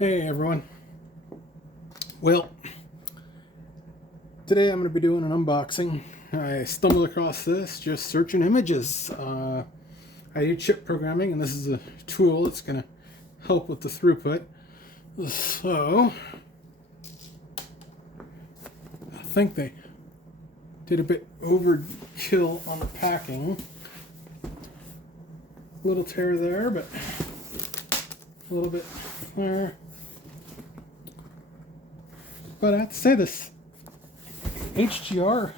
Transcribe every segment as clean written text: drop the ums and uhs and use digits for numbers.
Hey everyone. Well, today I'm going to be doing an unboxing. I stumbled across this just searching images. I do chip programming, and this is a tool that's going to help with the throughput. So, I think they did a bit overkill on the packing. A little tear there, but a little bit there. But I have to say, this HGR,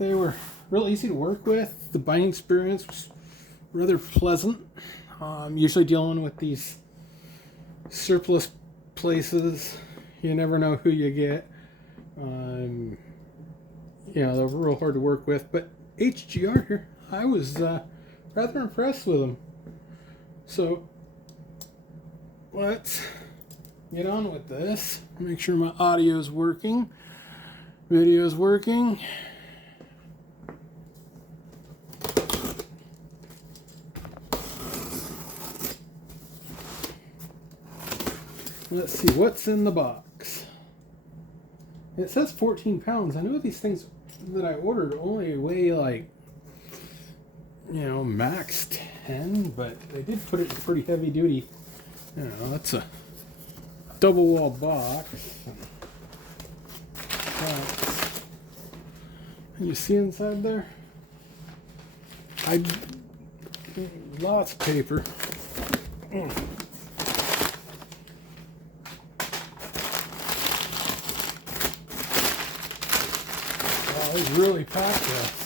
they were real easy to work with. The buying experience was rather pleasant. Usually dealing with these surplus places, you never know who you get. You know, they're real hard to work with. But HGR here, I was rather impressed with them. So let's get on with this. Make sure my audio is working, video is working. Let's see what's in the box. It says 14 pounds. I know these things that I ordered only weigh like, you know, max 10, but they did put it in pretty heavy duty. You know, that's a double wall box. Can you see inside there? Lots of paper. Oh, it's really packed this.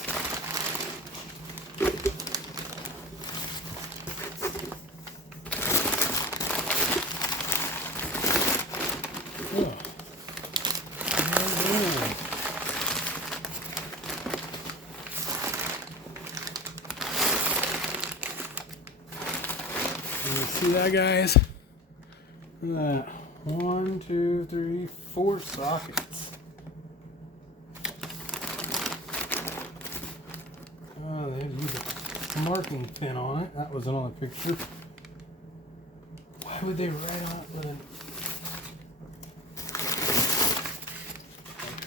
See that, guys? Look at that. 1, 2, 3, 4 sockets. Oh, they used a marking pin on it. That was another picture. Why would they write on it with an...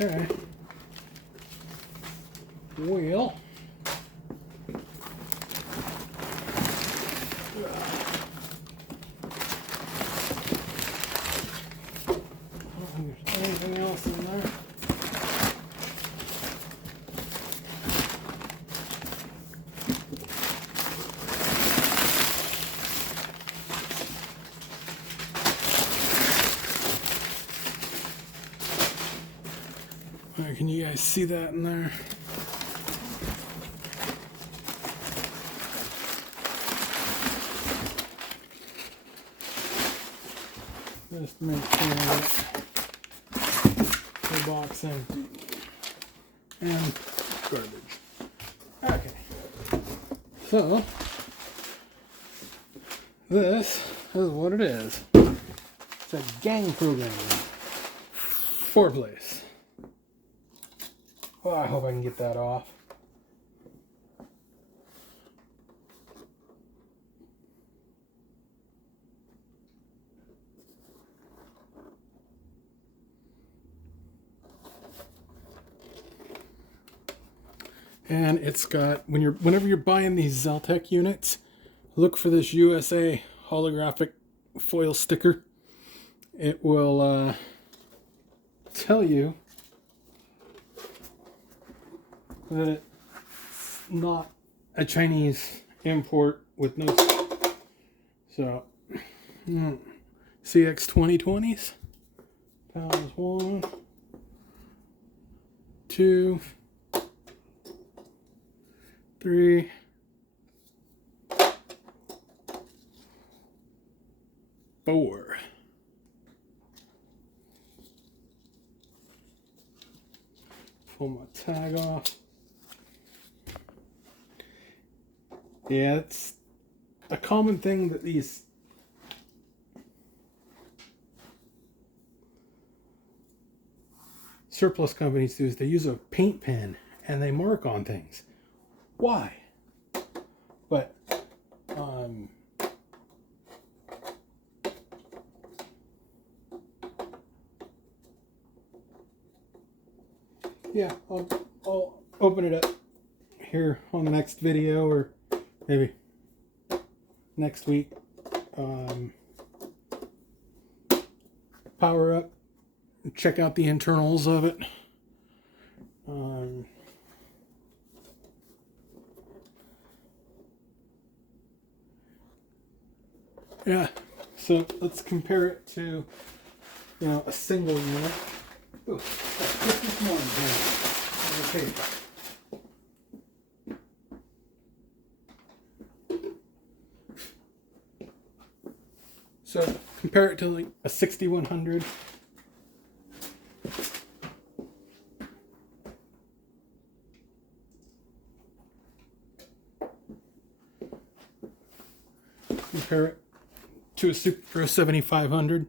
Okay. Well. Anything else in there? Can you guys see that in there? Just make sure that the box empty and garbage. Okay, so this is what it is. It's a gang program, 4-place. Well, I hope I can get that off. And it's got, whenever you're buying these Xeltek units, look for this USA holographic foil sticker. It will tell you that it's not a Chinese import with no... So, CX2020s. Pounds 1, 2, 3, 4. Pull my tag off. Yeah, it's a common thing that these surplus companies do is they use a paint pen and they mark on things. Why? But yeah, I'll open it up here on the next video, or maybe next week. Power up, check out the internals of it. Yeah, so let's compare it to, a single unit. Ooh, this one here. So compare it to like a 6100. Compare it to a Superpro 7500.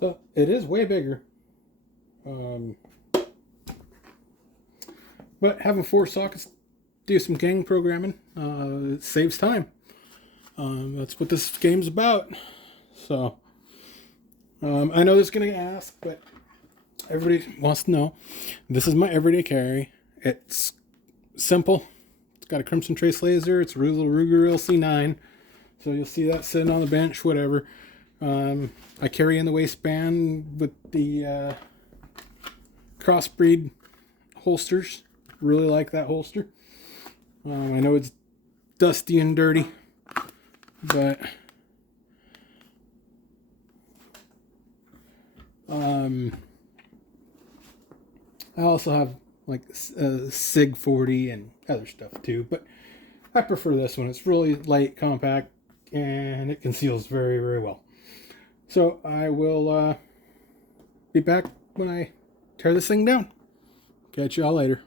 So it is way bigger. But having 4 sockets, do some gang programming, it saves time. That's what this game's about. So, I know this is going to get asked, but everybody wants to know. This is my everyday carry. It's simple. It's got a Crimson Trace laser. It's a little Ruger LC9. So you'll see that sitting on the bench, whatever. I carry in the waistband with the crossbreed holsters. Really like that holster. I know it's dusty and dirty, but I also have like SIG 40 and other stuff too, but I prefer this one. It's really light, compact, and it conceals very, very well. So I will be back when I tear this thing down. Catch y'all later.